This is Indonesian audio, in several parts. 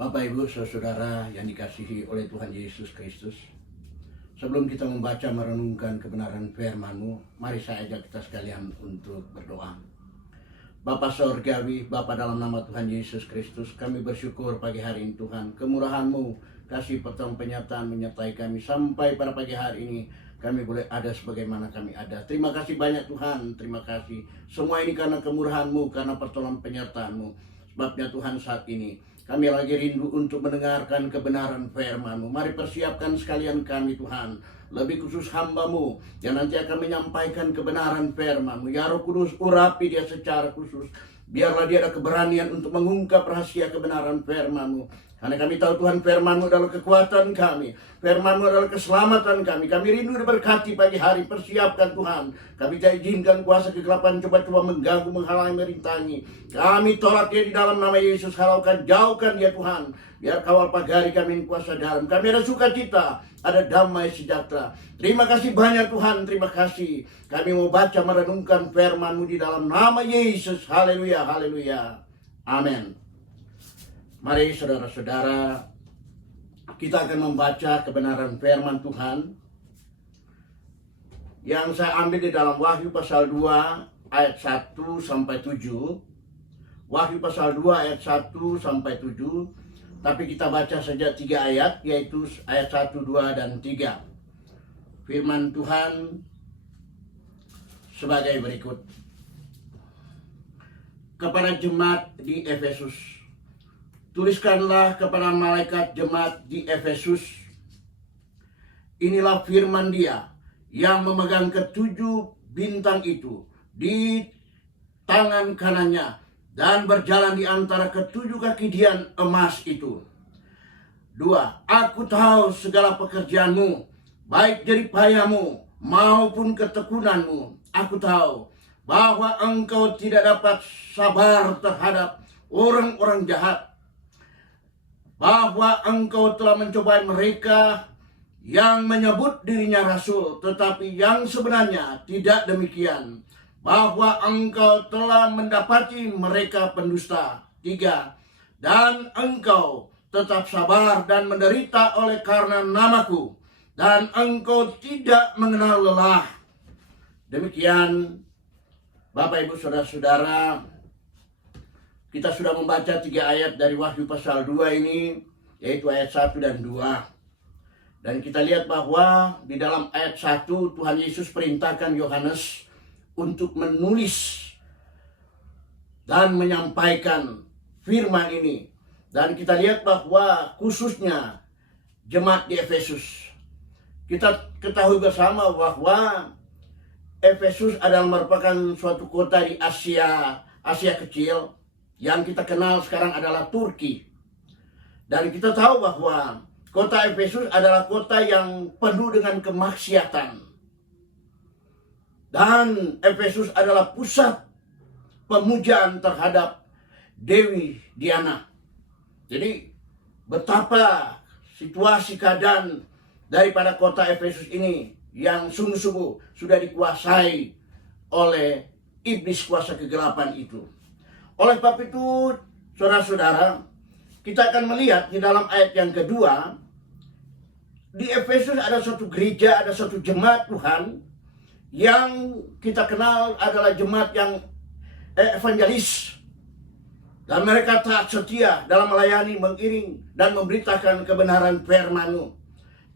Bapak, Ibu, saudara yang dikasihi oleh Tuhan Yesus Kristus, sebelum kita membaca merenungkan kebenaran firman-Mu, mari saya ajak kita sekalian untuk berdoa. Bapa Sorgawi, Bapa dalam nama Tuhan Yesus Kristus, kami bersyukur pagi hari ini Tuhan, kemurahan-Mu, kasih pertolongan penyertaan menyertai kami sampai pada pagi hari ini. Kami boleh ada sebagaimana kami ada. Terima kasih banyak Tuhan, terima kasih. Semua ini karena kemurahan-Mu, karena pertolongan penyertaan-Mu. Sebabnya Tuhan saat ini kami lagi rindu untuk mendengarkan kebenaran firman-Mu. Mari persiapkan sekalian kami Tuhan, lebih khusus hamba-Mu yang nanti akan menyampaikan kebenaran firman-Mu. Ya Roh Kudus, urapi dia secara khusus. Biarlah dia ada keberanian untuk mengungkap rahasia kebenaran firman-Mu. Karena kami tahu Tuhan, firman-Mu adalah kekuatan kami, firman-Mu adalah keselamatan kami. Kami rindu diberkati pagi hari. Persiapkan Tuhan. Kami tidak izinkan kuasa kegelapan coba-coba mengganggu, menghalangi, merintangi. Kami tolak dia di dalam nama Yesus. Halaukan, jauhkan dia Tuhan. Biar kawal pagi hari kami kuasa dalam. Kami ada sukacita, ada damai sejahtera. Terima kasih banyak Tuhan, terima kasih. Kami mau baca merenungkan firman-Mu di dalam nama Yesus. Haleluya, haleluya. Amin. Mari saudara-saudara, kita akan membaca kebenaran firman Tuhan yang saya ambil di dalam Wahyu pasal 2 ayat 1 sampai 7. Wahyu pasal 2 ayat 1 sampai 7. Tapi kita baca saja 3 ayat, yaitu ayat 1, 2, dan 3. Firman Tuhan sebagai berikut. Kepada jemaat di Efesus, tuliskanlah kepada malaikat jemaat di Efesus, inilah firman Dia yang memegang ketujuh bintang itu di tangan kanannya dan berjalan di antara ketujuh kaki dian emas itu. 2. Aku tahu segala pekerjaanmu, baik jeripayamu maupun ketekunanmu. Aku tahu bahwa engkau tidak dapat sabar terhadap orang-orang jahat, bahwa engkau telah mencobai mereka yang menyebut dirinya rasul, tetapi yang sebenarnya tidak demikian, bahwa engkau telah mendapati mereka pendusta. 3. Dan engkau tetap sabar dan menderita oleh karena namaku, dan engkau tidak mengenal lelah. Demikian Bapak, Ibu, saudara-saudara, kita sudah membaca 3 ayat dari Wahyu pasal 2 ini, yaitu ayat 1 dan 2. Dan kita lihat bahwa di dalam ayat 1 Tuhan Yesus perintahkan Yohanes untuk menulis dan menyampaikan firman ini. Dan kita lihat bahwa khususnya jemaat di Efesus. Kita ketahui bersama bahwa Efesus adalah merupakan suatu kota di Asia Kecil, yang kita kenal sekarang adalah Turki. Dan kita tahu bahwa kota Efesus adalah kota yang penuh dengan kemaksiatan. Dan Efesus adalah pusat pemujaan terhadap Dewi Diana. Jadi betapa situasi keadaan daripada kota Efesus ini yang sungguh-sungguh sudah dikuasai oleh iblis kuasa kegelapan itu. Oleh sebab itu, saudara-saudara, kita akan melihat di dalam ayat yang kedua, di Efesus ada suatu gereja, ada suatu jemaat Tuhan yang kita kenal adalah jemaat yang evangelis. Dan mereka taat setia dalam melayani, mengiring, dan memberitakan kebenaran firman-Mu.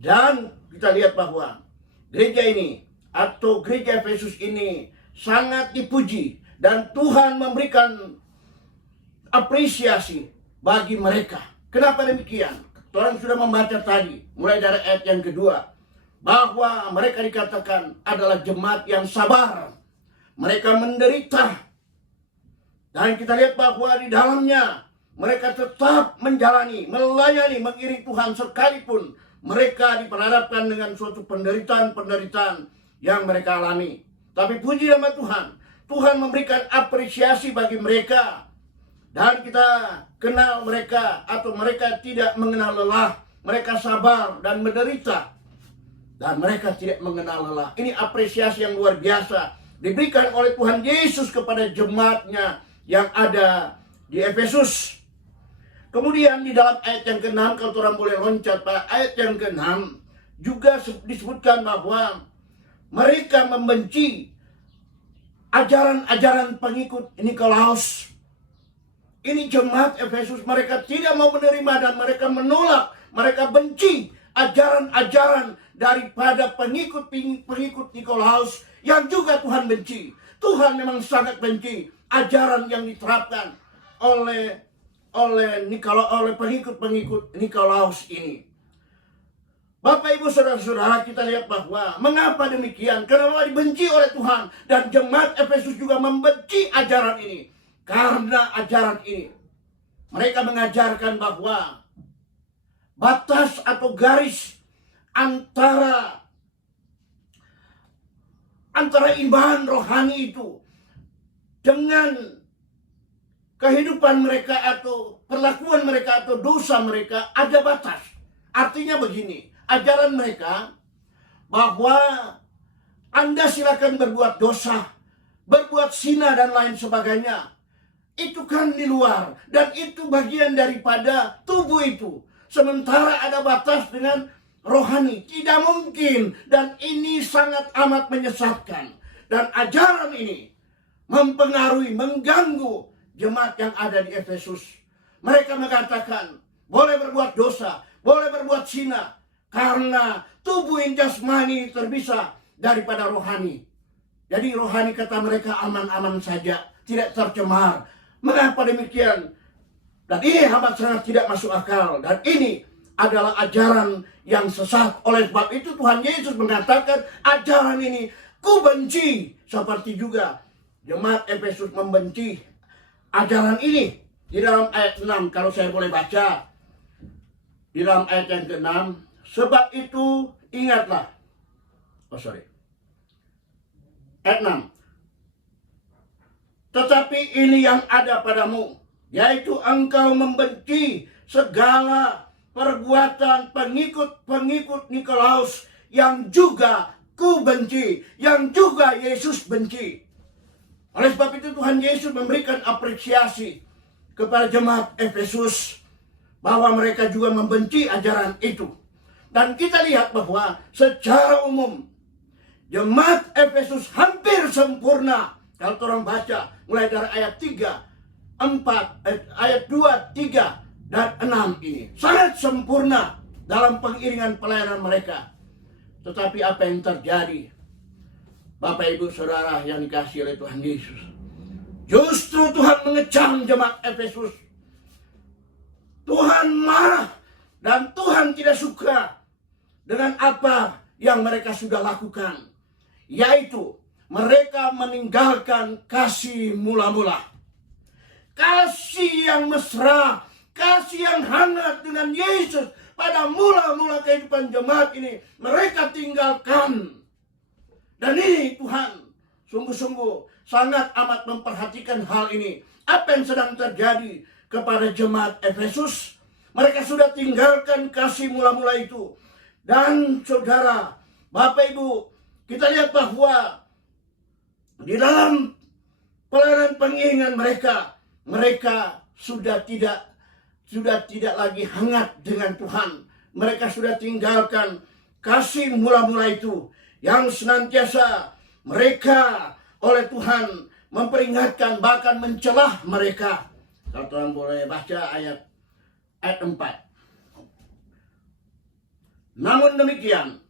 Dan kita lihat bahwa gereja ini atau gereja Efesus ini sangat dipuji, dan Tuhan memberikan apresiasi bagi mereka. Kenapa demikian? Orang sudah membaca tadi, mulai dari ayat yang kedua, bahwa mereka dikatakan adalah jemaat yang sabar. Mereka menderita. Dan kita lihat bahwa di dalamnya mereka tetap menjalani, melayani, mengiring Tuhan sekalipun mereka diperhadapkan dengan suatu penderitaan yang mereka alami. Tapi puji nama Tuhan, Tuhan memberikan apresiasi bagi mereka. Dan kita kenal mereka, atau mereka tidak mengenal lelah. Mereka sabar dan menderita, dan mereka tidak mengenal lelah. Ini apresiasi yang luar biasa diberikan oleh Tuhan Yesus kepada jemaatnya yang ada di Efesus. Kemudian di dalam ayat yang ke-6, kalau orang boleh loncat pada ayat yang ke-6, juga disebutkan bahwa mereka membenci ajaran-ajaran pengikut Nikolaus. Ini jemaat Efesus, mereka tidak mau menerima dan mereka menolak, mereka benci ajaran-ajaran daripada pengikut Nikolaus yang juga Tuhan benci. Tuhan memang sangat benci ajaran yang diterapkan oleh pengikut Nikolaus ini. Bapak Ibu Saudara-saudara, kita lihat bahwa mengapa demikian? Karena dibenci oleh Tuhan, dan jemaat Efesus juga membenci ajaran ini. Karena ajaran ini mereka mengajarkan bahwa batas atau garis antara iman rohani itu dengan kehidupan mereka atau perlakuan mereka atau dosa mereka ada batas. Artinya begini, ajaran mereka bahwa Anda silakan berbuat dosa, berbuat zina dan lain sebagainya. Itu kan di luar, dan itu bagian daripada tubuh itu. Sementara ada batas dengan rohani, tidak mungkin, dan ini sangat amat menyesatkan. Dan ajaran ini mempengaruhi, mengganggu jemaat yang ada di Efesus. Mereka mengatakan boleh berbuat dosa, boleh berbuat zina, karena tubuh yang jasmani terpisah daripada rohani. Jadi rohani kata mereka aman-aman saja, tidak tercemar. Mengapa demikian? Dan ini amat sangat tidak masuk akal. Dan ini adalah ajaran yang sesat. Oleh sebab itu Tuhan Yesus mengatakan ajaran ini ku benci. Seperti juga jemaat Efesus membenci ajaran ini. Di dalam ayat 6, kalau saya boleh baca, di dalam ayat yang ke-6, sebab itu ingatlah. Ayat 6. Tetapi ini yang ada padamu, yaitu engkau membenci segala perbuatan pengikut Nikolaus yang juga ku benci, yang juga Yesus benci. Oleh sebab itu Tuhan Yesus memberikan apresiasi kepada jemaat Efesus bahwa mereka juga membenci ajaran itu. Dan kita lihat bahwa secara umum jemaat Efesus hampir sempurna. Kalau orang baca mulai dari ayat 3, 4, ayat 2, 3, dan 6 ini sangat sempurna dalam pengiringan pelayanan mereka. Tetapi apa yang terjadi, Bapak Ibu Saudara yang dikasihi oleh Tuhan Yesus, justru Tuhan mengecam jemaat Efesus. Tuhan marah dan Tuhan tidak suka dengan apa yang mereka sudah lakukan, yaitu mereka meninggalkan kasih mula-mula. Kasih yang mesra, kasih yang hangat dengan Yesus pada mula-mula kehidupan jemaat ini mereka tinggalkan. Dan ini Tuhan sungguh-sungguh sangat amat memperhatikan hal ini. Apa yang sedang terjadi kepada jemaat Efesus? Mereka sudah tinggalkan kasih mula-mula itu. Dan saudara, Bapak Ibu, kita lihat bahwa di dalam pelayanan pengiringan mereka sudah tidak lagi hangat dengan Tuhan. Mereka sudah tinggalkan kasih mula-mula itu yang senantiasa mereka oleh Tuhan memperingatkan, bahkan mencelah mereka. Kalau Tuhan boleh baca ayat 4. Namun demikian,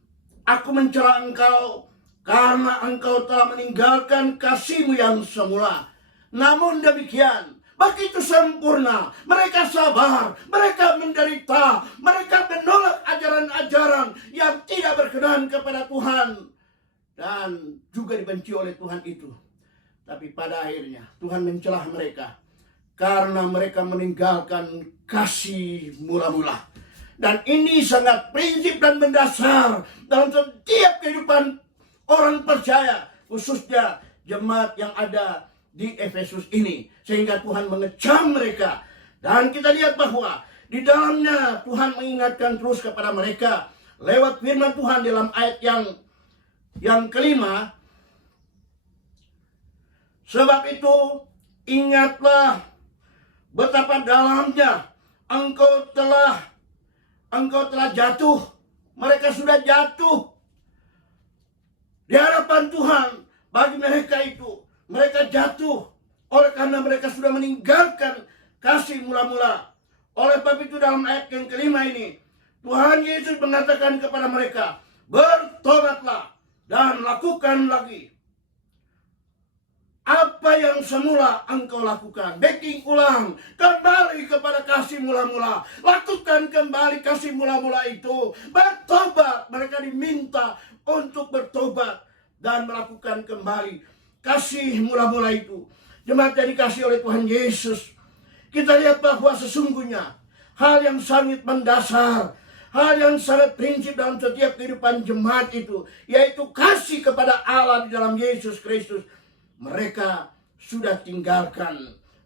aku mencela engkau karena engkau telah meninggalkan kasihmu yang semula. Namun demikian, begitu sempurna, mereka sabar, mereka menderita, mereka menolak ajaran-ajaran yang tidak berkenan kepada Tuhan dan juga dibenci oleh Tuhan itu. Tapi pada akhirnya Tuhan mencelah mereka karena mereka meninggalkan kasih mula-mula. Dan ini sangat prinsip dan mendasar dalam setiap kehidupan orang percaya, khususnya jemaat yang ada di Efesus ini, sehingga Tuhan mengecam mereka. Dan kita lihat bahwa di dalamnya Tuhan mengingatkan terus kepada mereka lewat firman Tuhan dalam ayat yang kelima. Sebab itu ingatlah betapa dalamnya engkau telah jatuh. Mereka sudah jatuh di hadapan Tuhan. Bagi mereka itu, mereka jatuh oleh karena mereka sudah meninggalkan kasih mula-mula. Oleh sebab itu dalam ayat yang kelima ini, Tuhan Yesus mengatakan kepada mereka, bertobatlah dan lakukan lagi apa yang semula engkau lakukan. Backing ulang, kembali kepada kasih mula-mula. Lakukan kembali kasih mula-mula itu. Bertobat, mereka diminta untuk bertobat dan melakukan kembali kasih mula-mula itu. Jemaat yang dikasih oleh Tuhan Yesus, kita lihat bahwa sesungguhnya hal yang sangat mendasar, hal yang sangat prinsip dalam setiap kehidupan jemaat itu, yaitu kasih kepada Allah di dalam Yesus Kristus, mereka sudah tinggalkan.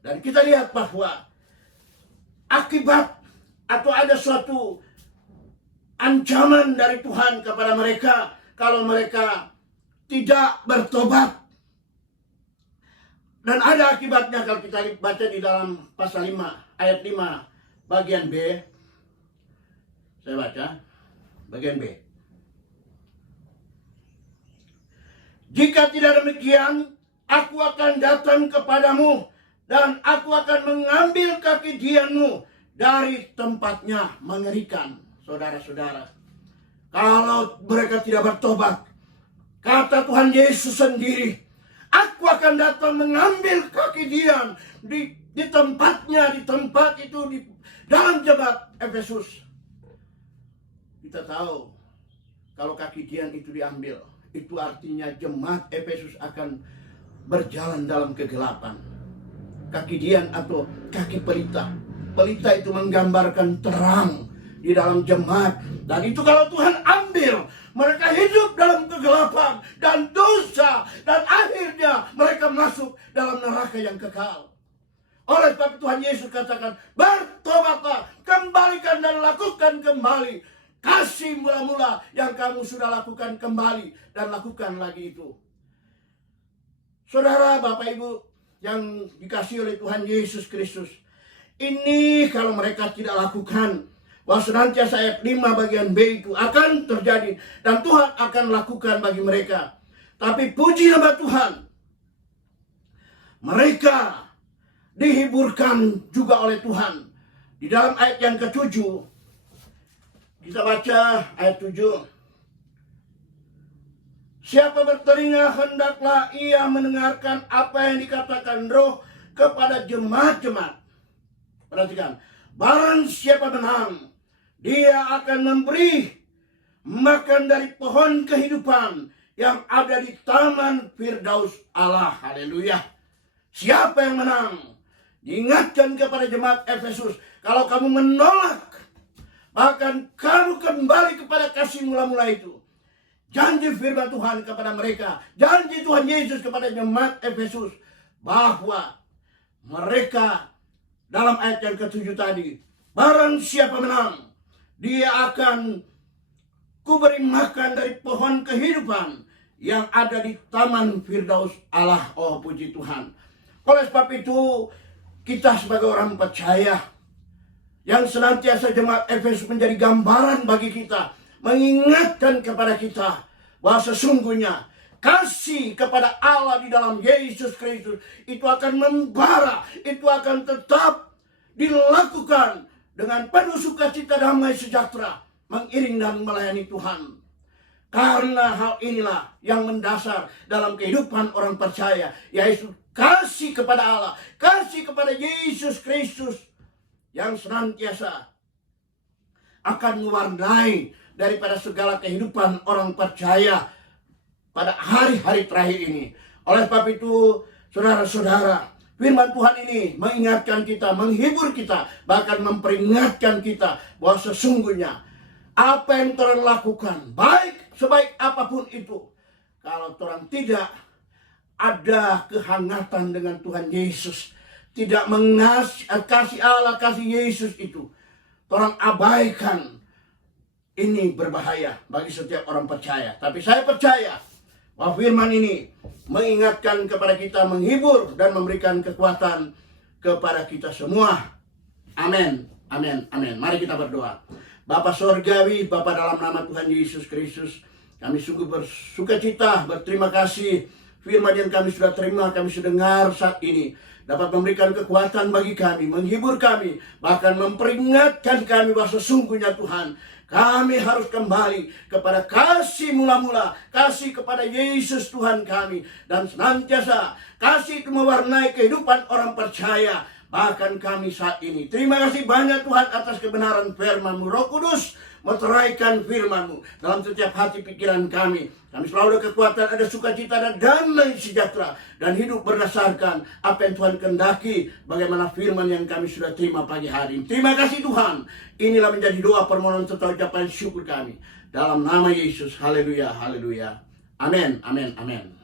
Dan kita lihat bahwa akibat atau ada suatu ancaman dari Tuhan kepada mereka kalau mereka tidak bertobat. Dan ada akibatnya kalau kita baca di dalam pasal 5 ayat 5 bagian B. Saya baca bagian B. Jika tidak demikian, aku akan datang kepadamu dan aku akan mengambil kaki dianmu dari tempatnya. Mengerikan, saudara-saudara. Kalau mereka tidak bertobat, kata Tuhan Yesus sendiri, aku akan datang mengambil kaki dian di tempatnya, di tempat itu, di dalam jemaat Efesus. Kita tahu, kalau kaki dian itu diambil, itu artinya jemaat Efesus akan berjalan dalam kegelapan. Kaki dian atau kaki pelita. Pelita itu menggambarkan terang di dalam jemaat. Dan itu kalau Tuhan ambil, mereka hidup dalam kegelapan dan dosa. Dan akhirnya mereka masuk dalam neraka yang kekal. Oleh sebab Tuhan Yesus katakan, bertobatlah, kembalikan dan lakukan kembali kasih mula-mula yang kamu sudah lakukan kembali. Dan lakukan lagi itu. Saudara, Bapak, Ibu yang dikasihi oleh Tuhan Yesus Kristus, ini kalau mereka tidak lakukan, bahwa senantiasa ayat 5 bagian B itu akan terjadi dan Tuhan akan lakukan bagi mereka. Tapi puji nama Tuhan, mereka dihiburkan juga oleh Tuhan. Di dalam ayat yang ke-7, kita baca ayat 7. Siapa bertelinga hendaklah ia mendengarkan apa yang dikatakan Roh kepada jemaat-jemaat. Perhatikan, barang siapa menang, dia akan memberi makan dari pohon kehidupan yang ada di taman Firdaus Allah. Haleluya. Siapa yang menang? Diingatkan kepada jemaat Efesus, kalau kamu menolak, bahkan kamu kembali kepada kasih mula-mula itu. Janji firman Tuhan kepada mereka, janji Tuhan Yesus kepada jemaat Efesus, bahwa mereka dalam ayat yang ke-7 tadi, barang siapa menang, dia akan kuberi makan dari pohon kehidupan yang ada di taman Firdaus Allah. Oh, puji Tuhan. Oleh sebab itu, kita sebagai orang percaya yang senantiasa jemaat Efesus menjadi gambaran bagi kita, mengingatkan kepada kita bahwa sesungguhnya kasih kepada Allah di dalam Yesus Kristus itu akan membara, itu akan tetap dilakukan dengan penuh sukacita, damai sejahtera, mengiring dan melayani Tuhan. Karena hal inilah yang mendasar dalam kehidupan orang percaya, yaitu kasih kepada Allah, kasih kepada Yesus Kristus yang senantiasa akan mewarnai daripada segala kehidupan orang percaya pada hari-hari terakhir ini. Oleh sebab itu, saudara-saudara, firman Tuhan ini mengingatkan kita, menghibur kita, bahkan memperingatkan kita bahwa sesungguhnya apa yang Tuhan lakukan, baik sebaik apapun itu, kalau Tuhan tidak ada kehangatan dengan Tuhan Yesus, tidak kasih Allah, kasih Yesus itu, Tuhan abaikan. Ini berbahaya bagi setiap orang percaya. Tapi saya percaya bahwa firman ini mengingatkan kepada kita, menghibur dan memberikan kekuatan kepada kita semua. Amin. Amin, amin. Mari kita berdoa. Bapa Sorgawi, Bapa dalam nama Tuhan Yesus Kristus, kami sungguh bersuka cita, berterima kasih. Firman yang kami sudah terima, kami sudah dengar saat ini, dapat memberikan kekuatan bagi kami, menghibur kami, bahkan memperingatkan kami bahwa sesungguhnya Tuhan, kami harus kembali kepada kasih mula-mula, kasih kepada Yesus Tuhan kami, dan senantiasa kasih itu mewarnai kehidupan orang percaya. Bahkan kami saat ini, terima kasih banyak Tuhan atas kebenaran firman-Mu. Roh Kudus meteraikan firman-Mu dalam setiap hati pikiran kami. Kami selalu ada kekuatan, ada sukacita, ada damai sejahtera, dan hidup berdasarkan apa yang Tuhan kehendaki, bagaimana firman yang kami sudah terima pagi hari ini. Terima kasih Tuhan. Inilah menjadi doa permohonan serta ucapan syukur kami. Dalam nama Yesus, haleluya, haleluya. Amin, amin, amin.